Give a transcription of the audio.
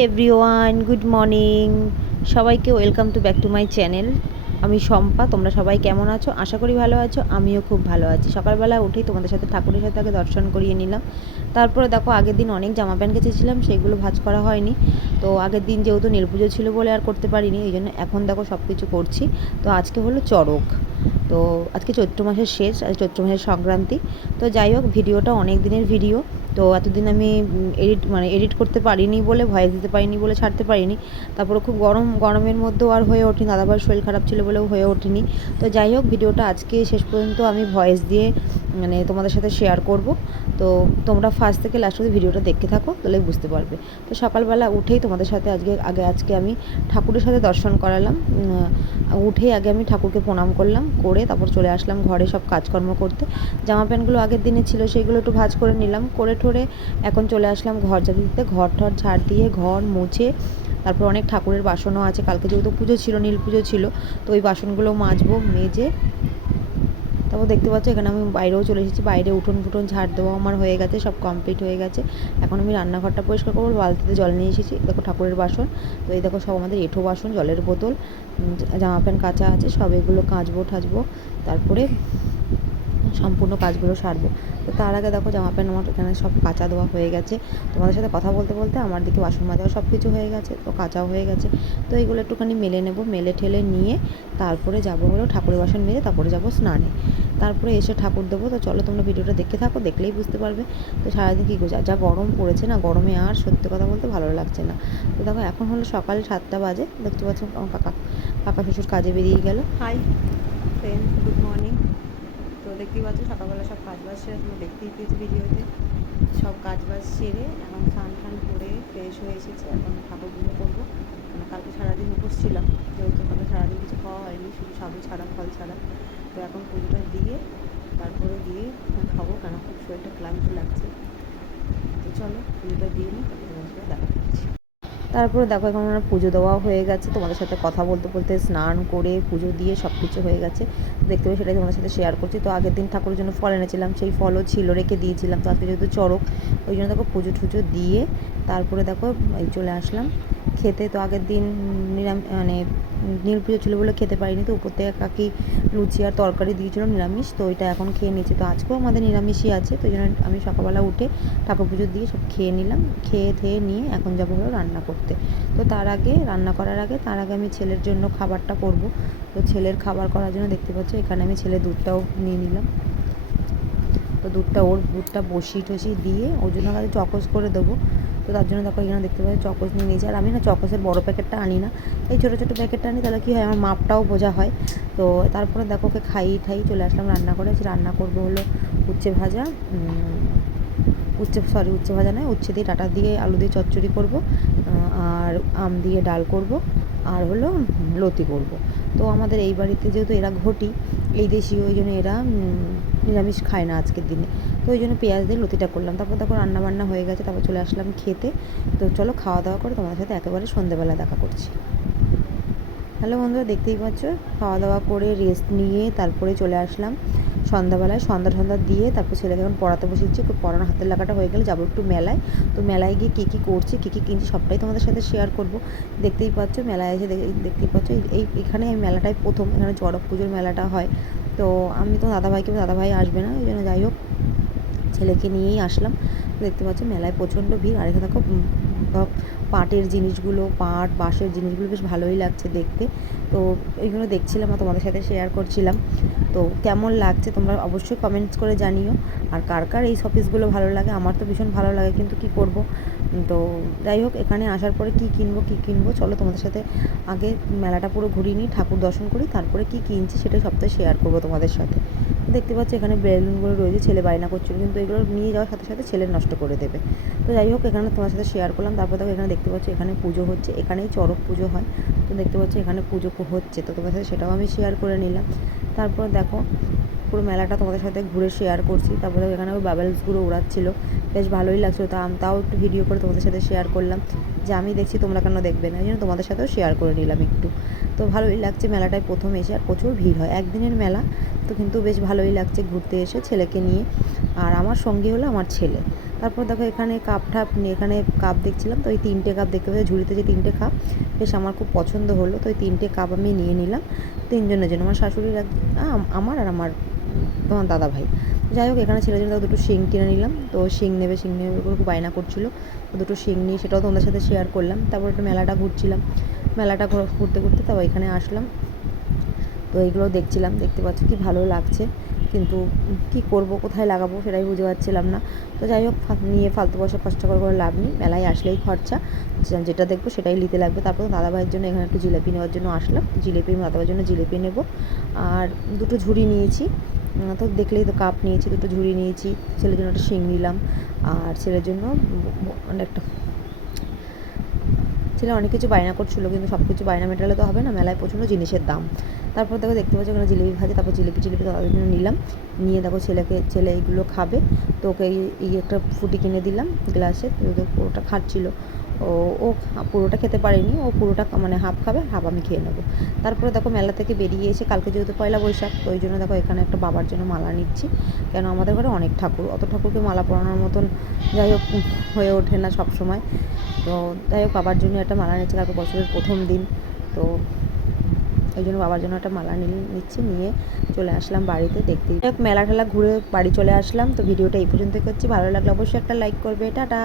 Everyone, good morning. সবাইকে welcome to back to my channel. আমি শম্পা। তোমরা সবাই কেমন আছো? আশা করি ভালো আছো। আমিও খুব ভালো আছি। সকালবেলা উঠেই তোমাদের সাথে ঠাকুরের সাথে আগে দর্শন করিয়ে নিলাম। তারপরে দেখো, আগের দিন অনেক জামা প্যান্ট কেচেছিলাম, সেইগুলো ভাঁজ করা হয়নি। তো আগের দিন যেহেতু নীল পুজো ছিল বলে আর করতে পারিনি, এই জন্য এখন দেখো সব কিছু করছি। তো আজকে হলো চড়ক। তো আজকে চৈত্র মাসের শেষ, আজ চৈত্র মাসের সংক্রান্তি। তো যাই হোক, ভিডিওটা অনেক দিনের ভিডিও। তো এতদিন আমি এডিট করতে পারিনি বলে, ভয়েস দিতে পারিনি বলে ছাড়তে পারিনি। তারপরে খুব গরমের মধ্যেও আর হয়ে ওঠেনি, দাদাভাইয়ের শরীর খারাপ ছিল বলেও হয়ে ওঠেনি। তো যাই হোক, ভিডিওটা আজকে শেষ পর্যন্ত আমি ভয়েস দিয়ে তোমাদের সাথে শেয়ার করব। তো তোমরা ফার্স্ট থেকে লাস্ট অবধি ভিডিওটা দেখতে থাকো, তাহলে বুঝতে পারবে। তো সকালবেলা উঠেই তোমাদের সাথে আজকে আমি ঠাকুরের সাথে দর্শন করালাম। উঠেই আগে আমি ঠাকুরকে প্রণাম করলাম, করে তারপর চলে আসলাম ঘরে সব কাজকর্ম করতে। জামা প্যান্টগুলো আগের দিনে ছিল, সেইগুলো একটু ভাঁজ করে নিলাম, করে ঠোরে এখন চলে আসলাম ঘর ঝাড় দিতে। ঘর ঠর ঝাড় দিয়ে ঘর মুছে, তারপর অনেক ঠাকুরের বাসনও আছে, কালকে যেহেতু পুজো ছিল, নীল পুজো ছিল, তো ওই বাসনগুলো মাজবো, মেজে তারপর দেখতে পাচ্ছ এখানে আমি বাইরেও চলে এসেছি। বাইরে উঠোন ফুটন ঝাড় দেওয়া আমার হয়ে গেছে, সব কমপ্লিট হয়ে গেছে। এখন আমি রান্নাঘরটা পরিষ্কার করবো, বালতিতে জল নিয়ে এসেছি। দেখো ঠাকুরের বাসন, তো এই দেখো সব আমাদের এঁঠো বাসন, জলের বোতল, জামা প্যান্ট কাচা আছে, সব এগুলো কাচবো ঠাচবো, তারপরে সম্পূর্ণ কাজগুলো সারবো। তো তার আগে দেখো জামা প্যান্ট আমার এখানে সব কাচা দেওয়া হয়ে গেছে। তোমাদের সাথে কথা বলতে বলতে আমার দিকে বাসন মাজাও সব কিছু হয়ে গেছে, তো কাচাও হয়ে গেছে। তো এইগুলো একটুখানি মেলে নেব, মেলে ঠেলে নিয়ে তারপরে যাবো হলো ঠাকুরের বাসন মেজে, তারপরে যাবো স্নানে, তারপরে এসে ঠাকুর দেবো। তো চলো তোমরা ভিডিওটা দেখতে থাকো, দেখলেই বুঝতে পারবে। তো সারাদিন কী করছে, যা গরম পড়েছে না, গরমে আর সত্যি কথা বলতে ভালো লাগছে না। তো দেখো এখন হলো সকাল 7টা বাজে, দেখতে পাচ্ছ আমার কাকা শ্বশুর কাজে বেরিয়ে গেল। Hi friend, good morning. তো দেখতেই পাচ্ছ সকালবেলা সব কাজবাজ সেরে, তুমি দেখতেই পেয়েছি ভিডিওতে। সব কাজবাজ সেরে এখন স্নান টান করে ফ্রেশ হয়ে এসেছি। এখন ঠাকুর পুজো করবো। কালকে সারাদিন উপোস ছিলাম, যেহেতু কালকে সারাদিন কিছু খাওয়া হয়নি, শুধু সাবু ছাড়া, ফল ছাড়া। তো এখন পুজোটা দিয়ে তারপরে দিয়ে খাবো, কেন খুব শরীরটা ক্লান্ত লাগছে। তো চলো পুজোটা দিয়ে নিই, তারপরে তোমার সাথে দেখা করছি। তারপরে দেখো এখন আমার পুজো দেওয়া হয়ে গেছে, তোমাদের সাথে কথা বলতে বলতে স্নান করে পুজো দিয়ে সব কিছু হয়ে গেছে। দেখতে পাই সেটাই তোমাদের সাথে শেয়ার করছি। তো আগের দিন ঠাকুরের জন্য ফল এনেছিলাম, সেই ফলও ছিল, রেখে দিয়েছিলাম। তো আজকে যেহেতু চড়ক, ওই জন্য দেখো পুজো টুজো দিয়ে তারপরে দেখো এই চলে আসলাম খেতে। তো আগের দিন নীল পুজো ছিল বলে খেতে পারিনি, তো উপর থেকে কাকি লুচি আর তরকারি দিয়েছিল নিরামিষ, তো ওইটা এখন খেয়ে নিচ্ছি। তো আজকেও আমাদের নিরামিষই আছে, তো ওই জন্য আমি সকালবেলা উঠে ঠাকুর পুজো দিয়ে সব খেয়ে নিলাম। খেয়ে নিয়ে এখন যাবো হলো রান্না করতে। তো রান্না করার আগে আমি ছেলের জন্য খাবারটা করব। তো ছেলের খাবার করার জন্য দেখতে পাচ্ছ এখানে আমি ছেলের দুধটাও নিয়ে নিলাম। তো দুধটা বসিয়ে দিয়ে ওর জন্য আগে চকোস করে দেবো। তো তার জন্য দেখো এখানে দেখতে পাচ্ছি চকোস নিয়ে নিয়েছি। আর আমি না চকোসের বড় প্যাকেটটা আনি না, এই ছোটো ছোটো প্যাকেটটা আনি, তাহলে কী হয় আমার মাপটাও বোঝা হয়। তো তারপরে দেখো ওকে খাইয়ে চলে আসলাম রান্না করে। রান্না করবো হলো উচ্ছে ভাজা, উচ্ছে ভাজা নয়, উচ্ছে দিয়ে ডাঁটা দিয়ে আলু দিয়ে চচ্চড়ি করব, আর আম দিয়ে ডাল করব, আর হলো লতি করব। তো আমাদের এই বাড়িতে যেহেতু এরা ঘটি, এই দেশি, ওই জন্য এরা নিরামিষ খায় না আজকের দিনে। তো ওই জন্য পেঁয়াজ দিয়ে লতিটা করলাম। তারপর দেখো রান্নাবান্না হয়ে গেছে, তারপর চলে আসলাম খেতে। তো চলো খাওয়া দাওয়া করে তোমাদের সাথে একেবারে সন্ধ্যেবেলা দেখা করছি। হ্যালো বন্ধুরা, দেখতেই পাচ্ছ খাওয়া দাওয়া করে রেস্ট নিয়ে তারপরে চলে আসলাম সন্ধ্যাবেলায়। সন্ধ্যা দিয়ে তারপর ছেলেকে এখন পড়াতে বসেছি। একটু পড়ানো হাতের লাগাটা হয়ে গেলে যাবো একটু মেলায়। তো মেলায় গিয়ে কী করছি, কী কিনছি সবটাই তোমাদের সাথে শেয়ার করব। দেখতেই পাচ্ছ মেলায় এসে দেখতেই পাচ্ছ এখানে এই মেলাটাই প্রথম, এখানে চড়ক পুজোর মেলাটা হয়। তো আমি তো দাদাভাই আসবে না, ওই জন্য যাই হোক ছেলেকে নিয়েই আসলাম। দেখতে পাচ্ছ মেলায় প্রচণ্ড ভিড়। আর এখানে দেখো পাটের জিনিসগুলো, বাঁশের জিনিসগুলো বেশ ভালোই লাগছে দেখতে। তো এইগুলো দেখছিলাম আর তোমাদের সাথে শেয়ার করছিলাম। তো কেমন লাগছে তোমরা অবশ্যই কমেন্টস করে জানিও। আর কার এই শপিসগুলো ভালো লাগে, আমার তো ভীষণ ভালো লাগে, কিন্তু কি করব। তো যাই হোক এখানে আসার পরে কী কিনবো চলো তোমাদের সাথে আগে মেলাটা পুরো ঘুরিয়ে নিই, ঠাকুর দর্শন করি, তারপরে কী কিনছি সেটাই সপ্তাহে শেয়ার করবো তোমাদের সাথে। দেখতে পাচ্ছি এখানে বেলুনগুলো রয়েছে, ছেলে বায়না করছিল, কিন্তু এগুলো নিয়ে যাওয়ার সাথে সাথে ছেলে নষ্ট করে দেবে। তো যাই হোক এখানে তোমার সাথে শেয়ার করলাম। তারপর দেখো এখানে দেখতে পাচ্ছি এখানে পুজো হচ্ছে, এখানেই চড়ক পুজো হয়। তো দেখতে পাচ্ছি এখানে পুজো হচ্ছে, তো তোমার সাথে সেটাও আমি শেয়ার করে নিলাম। তারপর দেখো পুরো মেলাটা তোমাদের সাথে ঘুরে শেয়ার করছি। তারপরে এখানে ওই বাবেলসগুলো উড়াচ্ছিলো, বেশ ভালোই লাগছিলো। তাও একটু ভিডিও করে তোমাদের সাথে শেয়ার করলাম, যে আমি দেখছি তোমরা কেন দেখবে না, এই জন্য তোমাদের সাথেও শেয়ার করে নিলাম একটু। তো ভালোই লাগছে মেলাটায় প্রথম এসে, আর প্রচুর ভিড় হয়, একদিনের মেলা। তো কিন্তু বেশ ভালোই লাগছে ঘুরতে এসে ছেলেকে নিয়ে। আর আমার সঙ্গী হলো আমার ছেলে। তারপর দেখো এখানে কাপ ঠাপ এখানে কাপ দেখছিলাম, তো ওই 3টে কাপ দেখতে পাচ্ছি ঝুড়িতে, যে 3টে কাপ বেশ আমার খুব পছন্দ হলো। তো ওই 3টে কাপ আমি নিয়ে নিলাম 3 জনের জন্য, আমার শাশুড়ির আমার আর আমার তোমার দাদা ভাই। যাই হোক এখানে ছেলের জন্য দুটো শিং কিনে নিলাম। তো শিং নেবে করে খুব বায়না করছিলো, তো দুটো শিং নিয়ে সেটাও তোমাদের সাথে শেয়ার করলাম। তারপর একটু মেলাটা ঘুরছিলাম, মেলাটা ঘুরতে ঘুরতে তারপর এখানে আসলাম। তো এইগুলো দেখছিলাম, দেখতে পাচ্ছ কি ভালো লাগছে, কিন্তু কি করব, কোথায় লাগাবো সেটাই বুঝতে পারছিলাম না। তো যাই হোক নিয়ে ফালতু পয়সা খরচা করে লাভ নেই, মেলায় আসলেই খরচা, যেটা দেখবো সেটাই নিতে লাগবে। তারপর দাদাভাইয়ের জন্য এখানে একটু জিলিপি নেওয়ার জন্য আসলাম, দাদাভাইয়ের জন্য জিলিপি নেব। আর দুটো ঝুড়ি নিয়েছি, তো দেখলেই তো কাপ নিয়েছি, দুটো ঝুড়ি নিয়েছি, ছেলের জন্য একটা শিং নিলাম, আর ছেলের জন্য একটা ছেলে অনেক কিছু বায়না করছিলো, কিন্তু সব কিছু বায়না মেটালে তো হবে না, মেলায় প্রচণ্ড জিনিসের দাম। তারপর দেখো দেখতে পাচ্ছি ওখানে জিলিপি ভাজে, তারপর জিলিপি তাদের জন্য নিলাম, নিয়ে দেখো ছেলে এইগুলো খাবে, তো ওকে এই একটা ফুটি কিনে দিলাম গ্লাসে, তো পুরোটা খাচ্ছিলো। ও পুরোটা খেতে পারেনি, ও পুরোটা মানে হাফ খাবে, হাফ আমি খেয়ে নেবো। তারপরে দেখো মেলা থেকে বেরিয়ে এসে, কালকে যেহেতু পয়লা বৈশাখ, তো ওই জন্য দেখো এখানে একটা বাবার জন্য মালা নিচ্ছি, কেন আমাদের ঘরে অনেক ঠাকুর, অত ঠাকুরকে মালা পরানোর মতন যাই হোক হয়ে ওঠে না সব সময়। তো যাই হোক বাবার জন্য একটা মালা নিচ্ছি, কালকে বছরের প্রথম দিন, তো এই জন্য বাবার জন্য একটা মালা নিচ্ছি, নিয়ে চলে আসলাম বাড়িতে। দেখতেই যাই হোক মেলা ঠেলা ঘুরে বাড়ি চলে আসলাম। তো ভিডিওটা এই পর্যন্তই করছি, ভালো লাগলে অবশ্যই একটা লাইক করবে, টাটা।